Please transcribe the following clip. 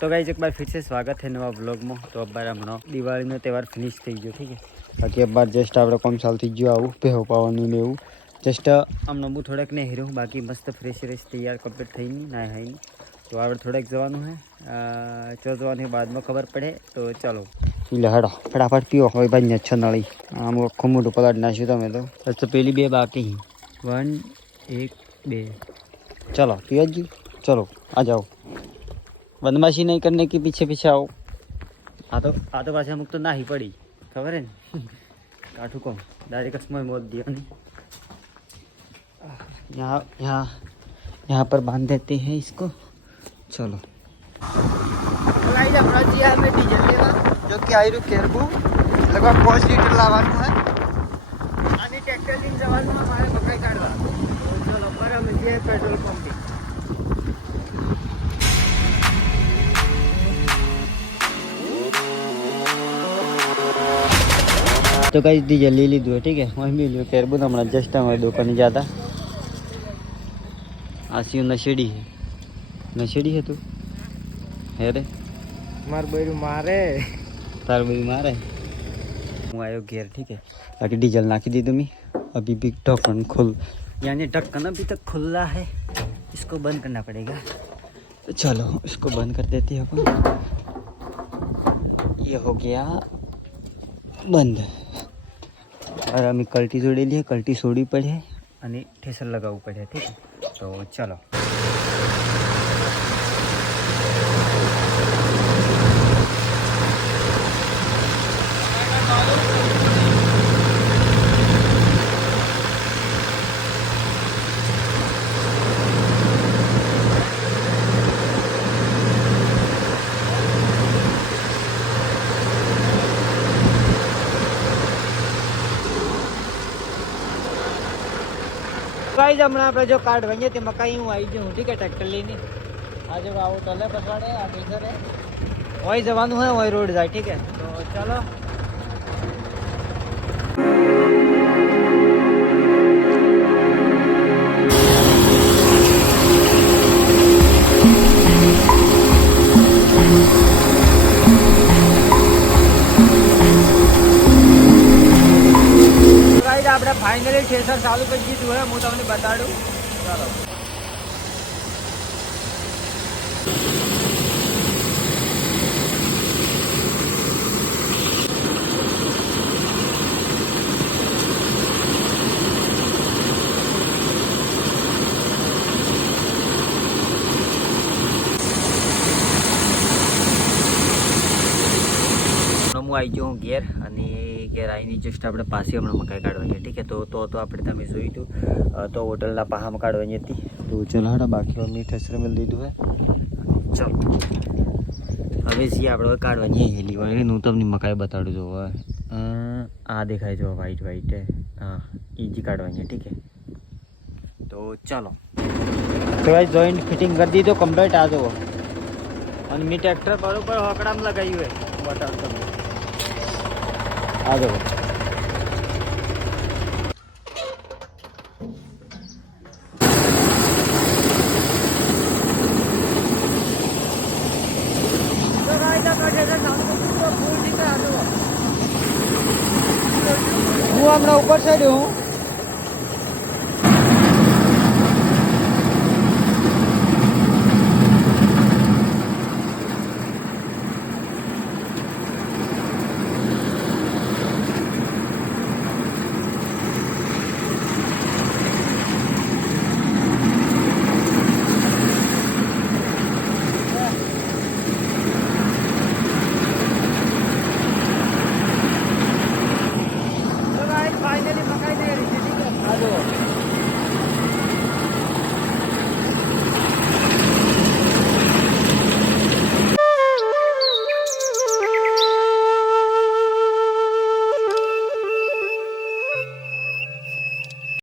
तो गाइज़ एक बार फिर से स्वागत है नवा ब्लॉग में तो अब बार हम दिवाली में त्यौहार फिनिश थी गए ठीक है बाकी अब बार जस्ट आप कम साल थी गो पावन जस्ट आम नंबू थोड़ा नहीं हेरू बाकी मस्त फ्रेश फ्रेश तैयार कंप्लीट थी नहीं ना है तो आप थोड़ा जवा है चौ जवा बाद में खबर पड़े तो चलो हड़ा फटाफट पियो भाई भाई अच्छा नड़ी आम आखो मोटू पलाट ना छू ते तो अच्छा पेली बे बाकी वन एक बे चलो पियाजी चलो आ जाओ बदमाशी नहीं करने के पीछे पीछे आओ आ तो आ तो पासे अमुक तो ना ही पड़ी खबर है न काठू को डायरेक्ट समय मोद दिया नहीं यहाँ यहाँ यहाँ पर बांध देते हैं इसको चलो હમણાં જે અમે ડીઝલ લેવા જો કે આયરું કેરબુ લગભગ પાંચ લીટર લાવવાનું હે અને ટ્રેક્ટર લઈને જવાનું હે મારે મકાઈ કાઢવા તો ચલો પર અમે જઈએ પેટ્રોલ પંપે तो कहीं डीजल ले लीधું है ठीक है वही मिल लियो केरबून हमारा जस्ट हमारे दुकान ज़्यादा आसियो नशेड़ी है नशेड़ी है तू है रे માર બૈરું મારે तार बड़ी मार है હું આવ્યો ઘેર ઠીક है बाकी डीजल नाखी दी तुम्हें अभी भी ढक्कन खुल यानी ढक्कन अभी तक खुला है इसको बंद करना पड़ेगा तो चलो इसको बंद कर देते हैं अपन ये हो गया बंद और हमें कल्टी जोड़ी ली है कल्टी छोड़ी पड़ी है અને ઠેસર લગાવવું પડે ઠીક છે તો ચલો ગાઈઝ હમણાં આપણે જો કાઢવાની તે મકાઈ હું આવી ગયો. હું ઠીક ટ્રેક્ટર લઈને. આજે આવો ટલે પછવાડે આ ટેસરે હોય જવાનું હોય હોય રોડ જાય ઠીક હે તો ચાલો. ફાઇનલી ઠેસર ચાલુ કરી દીધું હે હું તમને બતાડું. ચાલો. હું આવી ગયો હું ઘેર અને ઘેર આવીને જસ્ટ આપણે પાસે હમણાં મકાઈ કાઢવાની ઠીક છે? તો તો તો આપણે તમે જોયું હતું તો હોટલના પાહામાં કાઢવાની હતી. તો ચલો બાકી મીઠ અસર મેળ દીધું હે. ચલો. હવે જે આપણે કાઢવાની હેલી હોય હું તમને મકાઈ બતાડું છું, હવે. આ દેખાય છે વ્હાઈટ વ્હાઈટ હા. ઈજી કાઢવાની ઠીક છે? તો ચાલો. તો ભાઈ જોઈન્ટ ફિટિંગ કરી દીધો કમ્પ્લીટ આ જુઓ. અને મી ટ્રેક્ટર બરોબર હોકડામાં લગાવ્યું હોય બતાડો તમને આ જુઓ તો ગાઈઝ આપણે ઠેસર ચાલુ કરી દીધું ફૂલ નીકળે આ જુઓ હું હમણાં ઉપર ચડ્યો હું.